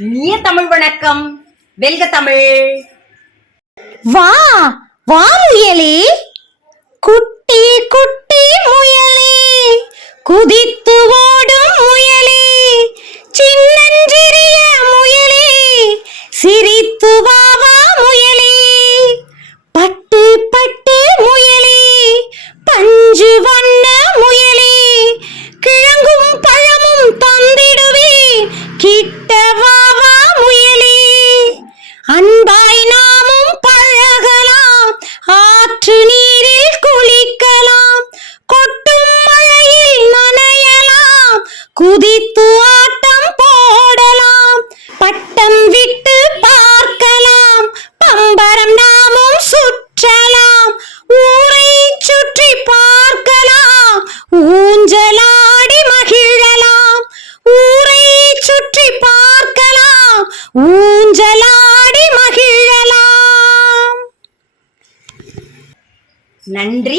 இனிய தமிழ் வணக்கம். வெல்க தமிழ். வா வா முயலே. குட்டி குட்டி முயலே. குதித்து ஓடும் முயலே. சின்னஞ்சிறிய முயலே. சிரித்து வா அன்பாய் நாமும் பழகலாம். ஆற்று நீரில் குளிக்கலாம். கொட்டும் மழையில் நனையலாம். குதித்து ஆட்டம் போடலாம். பட்டம் விட்டு பார்க்கலாம். பம்பரம் நாமும் சுற்றலாம். ஊரை சுற்றி பார்க்கலாம். ஊஞ்சலாடி மகிழலாம். ஊரை சுற்றி பார்க்கலாம். ஊஞ்சலா நன்றி.